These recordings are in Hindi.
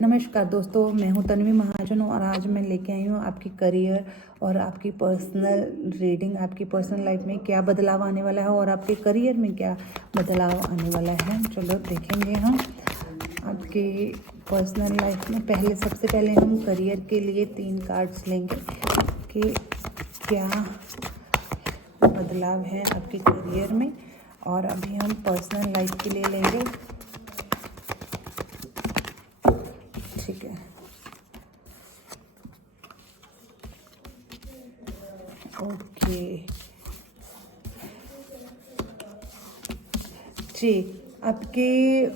नमस्कार दोस्तों, मैं हूं तन्वी महाजन और आज मैं लेके आई हूं आपकी करियर और आपकी पर्सनल रीडिंग। आपकी पर्सनल लाइफ में क्या बदलाव आने वाला है और आपके करियर में क्या बदलाव आने वाला है, चलो देखेंगे हम आपके पर्सनल लाइफ में। सबसे पहले हम करियर के लिए 3 कार्ड्स लेंगे कि क्या बदलाव है आपके करियर में, और अभी हम पर्सनल लाइफ के लिए लेंगे। ठीक है, ओके जी। आपके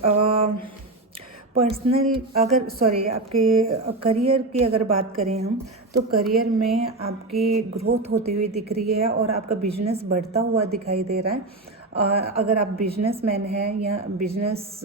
पर्सनल आपके करियर की अगर बात करें हम, तो करियर में आपकी ग्रोथ होती हुई दिख रही है और आपका बिजनेस बढ़ता हुआ दिखाई दे रहा है। अगर आप बिजनेसमैन हैं या बिजनेस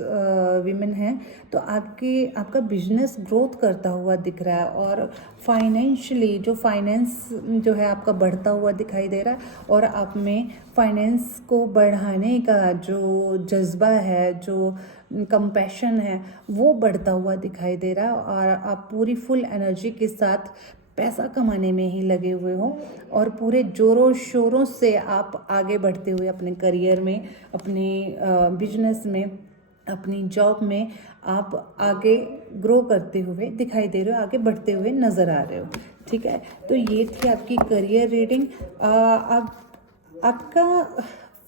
वीमेन हैं तो आपका बिजनेस ग्रोथ करता हुआ दिख रहा है और फाइनेंशियली जो फाइनेंस जो है आपका बढ़ता हुआ दिखाई दे रहा है और आप में फाइनेंस को बढ़ाने का जो जज्बा है, जो कंपैशन है, वो बढ़ता हुआ दिखाई दे रहा है और आप पूरी फुल एनर्जी के साथ पैसा कमाने में ही लगे हुए हो और पूरे जोरों शोरों से आप आगे बढ़ते हुए अपने करियर में, अपने बिजनेस में, अपनी जॉब में आप आगे ग्रो करते हुए दिखाई दे रहे हो, आगे बढ़ते हुए नज़र आ रहे हो। ठीक है, तो ये थी आपकी करियर रीडिंग। आपका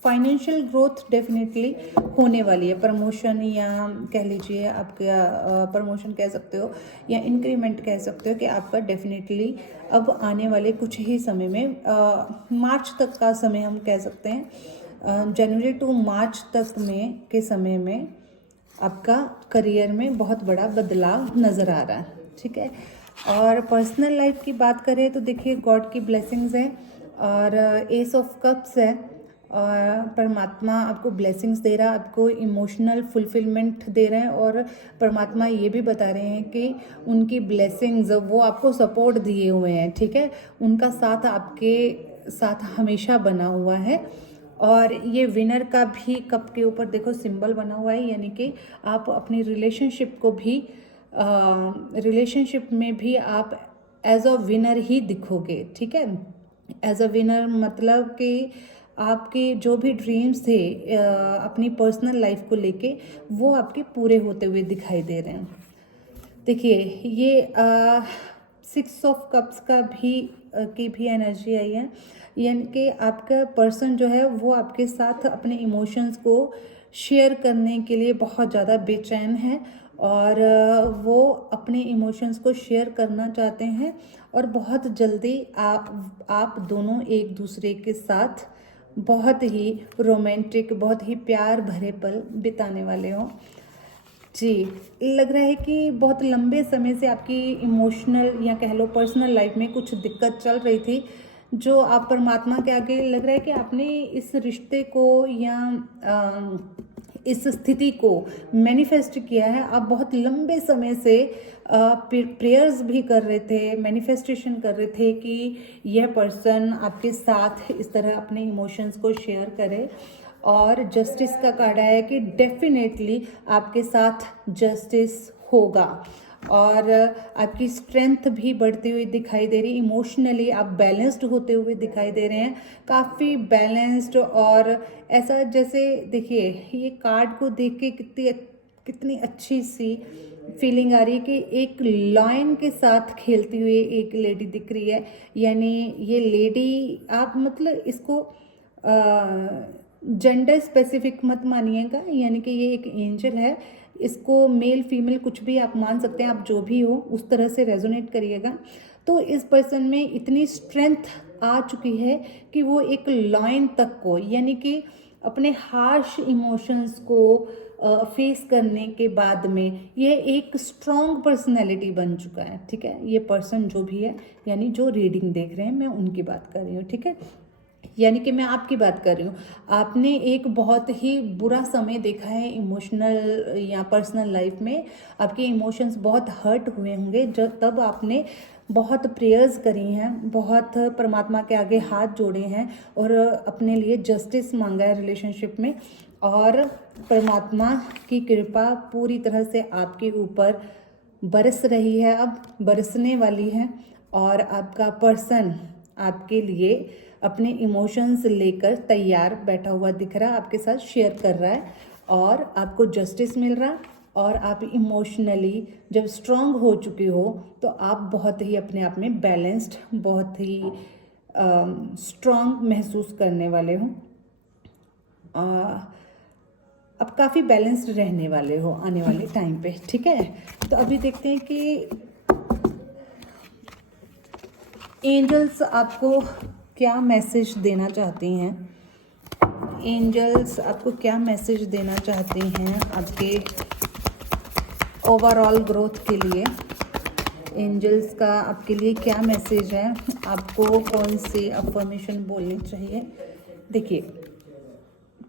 फाइनेंशियल ग्रोथ डेफिनेटली होने वाली है। प्रमोशन या कह लीजिए आपका प्रमोशन कह सकते हो या इंक्रीमेंट कह सकते हो कि आपका डेफिनेटली अब आने वाले कुछ ही समय में मार्च तक का समय हम कह सकते हैं, जनवरी टू मार्च तक के समय में आपका करियर में बहुत बड़ा बदलाव नज़र आ रहा है। ठीक है, और पर्सनल लाइफ की बात करें तो देखिए गॉड की ब्लेसिंग्स है और एस ऑफ कप्स है और परमात्मा आपको ब्लेसिंग्स दे रहा है, आपको इमोशनल फुलफिलमेंट दे रहे हैं और परमात्मा ये भी बता रहे हैं कि उनकी ब्लेसिंग्स वो आपको सपोर्ट दिए हुए हैं। ठीक है, उनका साथ आपके साथ हमेशा बना हुआ है। और ये विनर का भी कप के ऊपर देखो सिंबल बना हुआ है, यानी कि आप अपनी रिलेशनशिप को भी रिलेशनशिप में भी आप एज अ विनर ही दिखोगे। ठीक है, एज अ विनर मतलब कि आपके जो भी ड्रीम्स थे अपनी पर्सनल लाइफ को लेके, वो आपके पूरे होते हुए दिखाई दे रहे हैं। देखिए ये 6 ऑफ कप्स का भी की भी एनर्जी आई है, यानी कि आपका पर्सन जो है वो आपके साथ अपने इमोशंस को शेयर करने के लिए बहुत ज़्यादा बेचैन है और वो अपने इमोशंस को शेयर करना चाहते हैं और बहुत जल्दी आप दोनों एक दूसरे के साथ बहुत ही रोमांटिक, बहुत ही प्यार भरे पल बिताने वाले हो। जी, लग रहा है कि बहुत लंबे समय से आपकी इमोशनल या कह लो पर्सनल लाइफ में कुछ दिक्कत चल रही थी, जो आप परमात्मा के आगे लग रहा है कि आपने इस रिश्ते को या इस स्थिति को मैनिफेस्ट किया है। आप बहुत लंबे समय से प्रेयर्स भी कर रहे थे, मैनिफेस्टेशन कर रहे थे कि यह पर्सन आपके साथ इस तरह अपने इमोशंस को शेयर करे और जस्टिस का कार्ड आया है कि डेफिनेटली आपके साथ जस्टिस होगा और आपकी स्ट्रेंथ भी बढ़ती हुई दिखाई दे रही। इमोशनली आप बैलेंस्ड होते हुए दिखाई दे रहे हैं, काफ़ी बैलेंस्ड। और ऐसा जैसे देखिए ये कार्ड को देख के कितनी अच्छी सी फीलिंग आ रही है कि एक लायन के साथ खेलती हुई एक लेडी दिख रही है। यानी ये लेडी, आप मतलब इसको जेंडर स्पेसिफिक मत मानिएगा, यानी कि ये एक एंजल है, इसको मेल फीमेल कुछ भी आप मान सकते हैं, आप जो भी हो उस तरह से रेजोनेट करिएगा। तो इस पर्सन में इतनी स्ट्रेंथ आ चुकी है कि वो एक लाइन तक को, यानी कि अपने हार्श इमोशंस को फेस करने के बाद में ये एक स्ट्रॉन्ग पर्सनैलिटी बन चुका है। ठीक है, ये पर्सन जो भी है, यानी जो रीडिंग देख रहे हैं, मैं उनकी बात कर रही हूँ। ठीक है, यानी कि मैं आपकी बात कर रही हूँ। आपने एक बहुत ही बुरा समय देखा है इमोशनल या पर्सनल लाइफ में, आपके इमोशंस बहुत हर्ट हुए होंगे, तब आपने बहुत प्रेयर्स करी हैं, बहुत परमात्मा के आगे हाथ जोड़े हैं और अपने लिए जस्टिस मांगा है रिलेशनशिप में, और परमात्मा की कृपा पूरी तरह से आपके ऊपर बरस रही है, अब बरसने वाली है, और आपका पर्सन आपके लिए अपने इमोशंस लेकर तैयार बैठा हुआ दिख रहा है, आपके साथ शेयर कर रहा है, और आपको जस्टिस मिल रहा, और आप इमोशनली जब स्ट्रांग हो चुके हो तो आप बहुत ही अपने आप में बैलेंस्ड, बहुत ही स्ट्रांग महसूस करने वाले हो। अब काफ़ी बैलेंस्ड रहने वाले हो आने वाले टाइम पे, ठीक है। तो अभी देखते हैं कि एंजल्स आपको क्या मैसेज देना चाहती हैं। एंजल्स आपको क्या मैसेज देना चाहती हैं आपके ओवरऑल ग्रोथ के लिए। एंजल्स का आपके लिए क्या मैसेज है, आपको कौन सी अफर्मेशन बोलनी चाहिए। देखिए,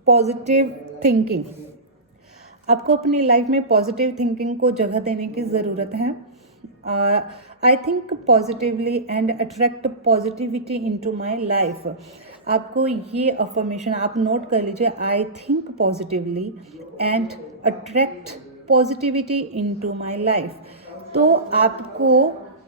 पॉजिटिव थिंकिंग, आपको अपनी लाइफ में पॉजिटिव थिंकिंग को जगह देने की ज़रूरत है। I think positively and attract positivity into my life. आपको ये अफर्मेशन आप नोट कर लीजिए, I think positively and attract positivity into my life. तो आपको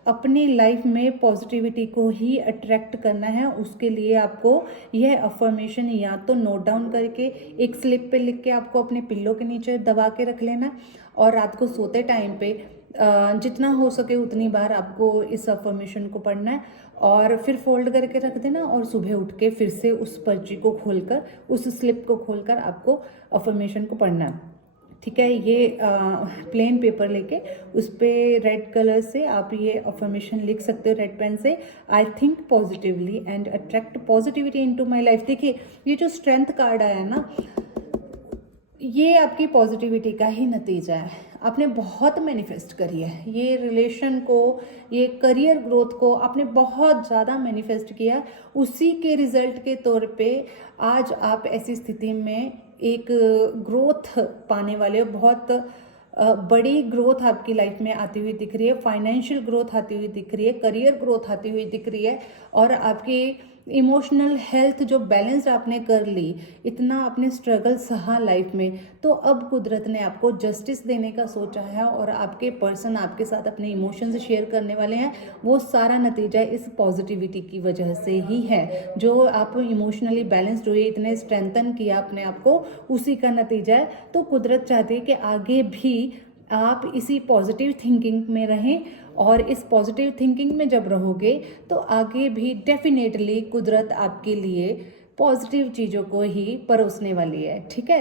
अपनी लाइफ में पॉजिटिविटी को ही अट्रैक्ट करना है। उसके लिए आपको यह अफर्मेशन या तो नोट डाउन करके एक स्लिप पे लिख के आपको अपने पिल्लो के नीचे दबा के रख लेना, और रात को सोते टाइम पे जितना हो सके उतनी बार आपको इस अफर्मेशन को पढ़ना है, और फिर फोल्ड करके रख देना, और सुबह उठ के फिर से उस पर्ची को खोलकर, उस स्लिप को खोलकर आपको अफर्मेशन को पढ़ना है, ठीक है। ये प्लेन पेपर लेके उस पर रेड कलर से आप ये अफर्मेशन लिख सकते हो रेड पेन से। I think positively and attract positivity into my life. देखिए, ये जो स्ट्रेंथ कार्ड आया है ना, ये आपकी पॉजिटिविटी का ही नतीजा है। आपने बहुत मैनिफेस्ट करी है ये रिलेशन को, ये करियर ग्रोथ को आपने बहुत ज़्यादा मैनिफेस्ट किया। उसी के रिजल्ट के तौर पे आज आप ऐसी स्थिति में एक ग्रोथ पाने वाले हो। बहुत बड़ी ग्रोथ आपकी लाइफ में आती हुई दिख रही है, फाइनेंशियल ग्रोथ आती हुई दिख रही है, करियर ग्रोथ आती हुई दिख रही है, और आपकी इमोशनल हेल्थ जो बैलेंस आपने कर ली, इतना आपने स्ट्रगल सहा लाइफ में, तो अब कुदरत ने आपको जस्टिस देने का सोचा है, और आपके पर्सन आपके साथ अपने इमोशंस शेयर करने वाले हैं। वो सारा नतीजा इस पॉजिटिविटी की वजह से ही है। जो आप इमोशनली बैलेंस्ड हुए, इतने स्ट्रेंथन किया अपने आप को, उसी का नतीजा है। तो कुदरत चाहती है कि आगे भी आप इसी पॉजिटिव थिंकिंग में रहें, और इस पॉजिटिव थिंकिंग में जब रहोगे तो आगे भी डेफिनेटली कुदरत आपके लिए पॉजिटिव चीज़ों को ही परोसने वाली है, ठीक है।